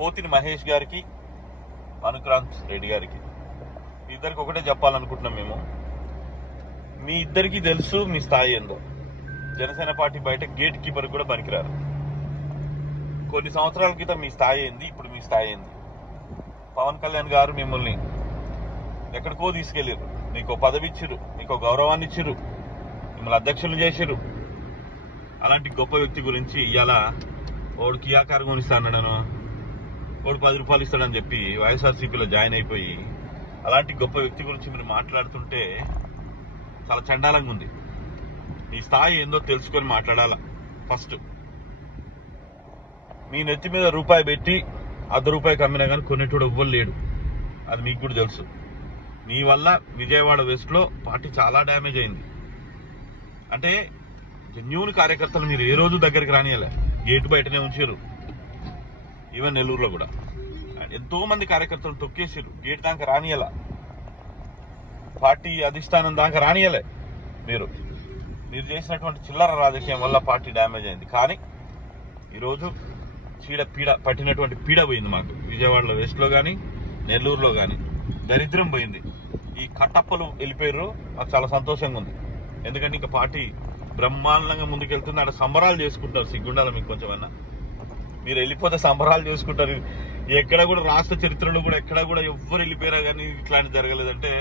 పోతిని మహేష్ గారికి, మనుక్రాంత్ రెడ్డి గారికి ఇద్దరికి ఒకటే చెప్పాలనుకుంటున్నాం. మేము మీ ఇద్దరికి తెలుసు మీ స్థాయి ఏందో. జనసేన పార్టీ బయట గేట్ కీపర్ కూడా పనికిరారు. కొన్ని సంవత్సరాల క్రితం మీ స్థాయి ఏంది, ఇప్పుడు మీ స్థాయి ఏంది? పవన్ కళ్యాణ్ గారు మిమ్మల్ని ఎక్కడికో తీసుకెళ్లారు, మీకు పదవి ఇచ్చిరు, మీకు గౌరవాన్ని ఇచ్చిరు, మిమ్మల్ని అధ్యక్షులు చేసిరు. అలాంటి గొప్ప వ్యక్తి గురించి ఇవాళ వాడు కియా కారు కొనిస్తానను, వాడు 10 రూపాయలు ఇస్తాడని చెప్పి వైఎస్ఆర్సీపీలో జాయిన్ అయిపోయి అలాంటి గొప్ప వ్యక్తి గురించి మీరు మాట్లాడుతుంటే చాలా చండాలంగా ఉంది. మీ స్థాయి ఏందో తెలుసుకొని మాట్లాడాలా. ఫస్ట్ మీ నెత్తి మీద రూపాయి పెట్టి ₹1 అమ్మినా కానీ కొనేటోడు ఎవ్వరు లేడు, అది మీకు కూడా తెలుసు. మీ వల్ల విజయవాడ వెస్ట్ లో పార్టీ చాలా డ్యామేజ్ అయింది. అంటే జెన్యూన్ కార్యకర్తలు మీరు ఏ రోజు దగ్గరికి రానియలే, గేటు బయటనే ఉంచారు. ఈవెన్ నెల్లూరులో కూడా ఎంతో మంది కార్యకర్తలు తొక్కేసారు, గేట్ దాకా రానియల, పార్టీ అధిష్టానం దాకా రానియలే. మీరు చేసినటువంటి చిల్లర రాజకీయం వల్ల పార్టీ డ్యామేజ్ అయింది. కానీ ఈరోజు పీడ పట్టినటువంటి పీడ పోయింది మాకు. విజయవాడలో వెస్ట్ లో కానీ నెల్లూరులో కానీ దరిద్రం పోయింది. ఈ కట్టప్పలు వెళ్ళిపోయారు, నాకు చాలా సంతోషంగా ఉంది. ఎందుకంటే ఇంకా పార్టీ బ్రహ్మాండంగా ముందుకెళ్తుంది. అక్కడ సంబరాలు చేసుకుంటారు. సిగ్గుండాలి మీకు కొంచెమన్నా. మీరు వెళ్ళిపోతే సంబరాలు చేసుకుంటారు. ఎక్కడ కూడా రాష్ట్ర చరిత్రలో కూడా ఎక్కడ కూడా ఎవ్వరు వెళ్ళిపోయారా కానీ ఇట్లాంటి జరగలేదంటే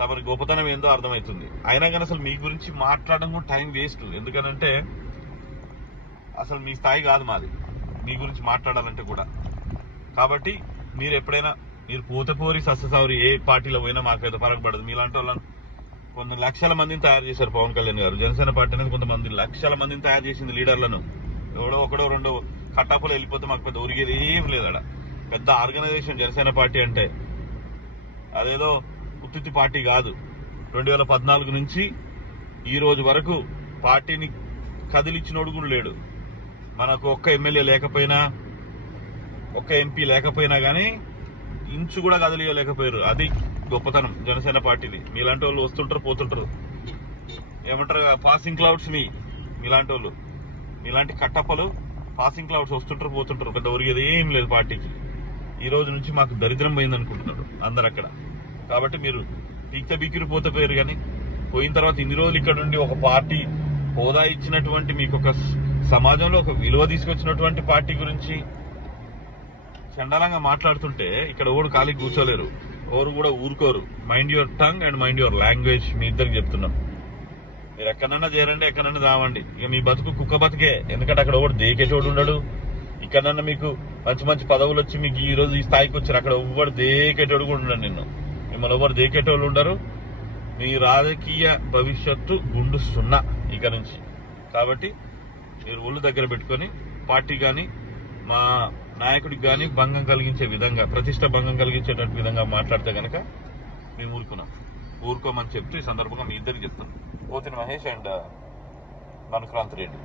తమరి గొప్పతనం ఏందో అర్థమవుతుంది. అయినా కానీ అసలు మీ గురించి మాట్లాడడం కూడా టైం వేస్ట్. ఎందుకనంటే అసలు మీ స్థాయి కాదు మాది మీ గురించి మాట్లాడాలంటే కూడా. కాబట్టి మీరు ఎప్పుడైనా మీరు పోతపోరి సస్యసావరి ఏ పార్టీలో పోయినా మాకైతే పరగబడదు. మీలాంటి వాళ్ళని కొన్ని లక్షల మందిని తయారు చేశారు పవన్ కళ్యాణ్ గారు. జనసేన పార్టీ అనేది కొంతమంది లక్షల మందిని తయారు చేసింది లీడర్లను. ఒకడో రెండో కట్టాపులు వెళ్ళిపోతే మాకు పెద్ద ఉరిగేది ఏం లేదు. అక్కడ పెద్ద ఆర్గనైజేషన్ జనసేన పార్టీ అంటే అదేదో ఉత్తుత్తి పార్టీ కాదు. 2014 నుంచి ఈ రోజు వరకు పార్టీని కదిలిచ్చినోడు కూడా లేడు. మనకు ఒక్క ఎమ్మెల్యే లేకపోయినా, ఒక్క ఎంపీ లేకపోయినా కానీ ఇంచు కూడా కదిలియలేకపోయారు. అది గొప్పతనం జనసేన పార్టీది. మీలాంటి వాళ్ళు వస్తుంటారు పోతుంటారు, ఏమంటారు పాసింగ్ క్లౌడ్స్. మీలాంటి వాళ్ళు, మీలాంటి కట్టప్పలు పాసింగ్ క్లౌడ్స్ వస్తుంటారు పోతుంటారు. పెద్ద ఒరిగేది ఏం లేదు పార్టీకి. ఈ రోజు నుంచి మాకు దరిద్రం పోయింది అనుకుంటున్నారు అందరు అక్కడ. కాబట్టి మీరు బీకిరి పోతే పోయారు. కానీ పోయిన తర్వాత ఇన్ని రోజులు ఇక్కడ ఉండి ఒక పార్టీ హోదా ఇచ్చినటువంటి, మీకు ఒక సమాజంలో ఒక విలువ తీసుకొచ్చినటువంటి పార్టీ గురించి చండాలంగా మాట్లాడుతుంటే ఇక్కడ ఓడు ఖాళీకి కూర్చోలేరు, ఎవరు కూడా ఊరుకోరు. Mind your tongue and mind your language. మీ ఇద్దరికి చెప్తున్నాం, మీరు ఎక్కడన్నా చేరండి, ఎక్కడన్నా దావండి. ఇక మీ బతుకు కుక్క బతికే. ఎందుకంటే అక్కడ ఒకటి దేకేటోడు ఉండడు. ఇక్కడన్నా మీకు మంచి మంచి పదవులు వచ్చి మీకు ఈ రోజు ఈ స్థాయికి వచ్చారు. అక్కడ ఎవరు దేకేటోడు కూడా ఉండడు. మిమ్మల్ని ఎవరు దేకేటోళ్ళు ఉండరు. మీ రాజకీయ భవిష్యత్తు గుండు సున్నా ఇక నుంచి. కాబట్టి మీరు ఒళ్ళు దగ్గర పెట్టుకొని పార్టీ కానీ మా నాయకుడికి కానీ భంగం కలిగించే విధంగా, ప్రతిష్ట భంగం కలిగించేటువంటి విధంగా మాట్లాడితే కనుక మేము ఊరుకోమని చెప్తూ ఈ సందర్భంగా మీ ఇద్దరికి చెప్తాను. పోతిని మహేష్ అండ్ మనుక్రాంత్ రెడ్డి.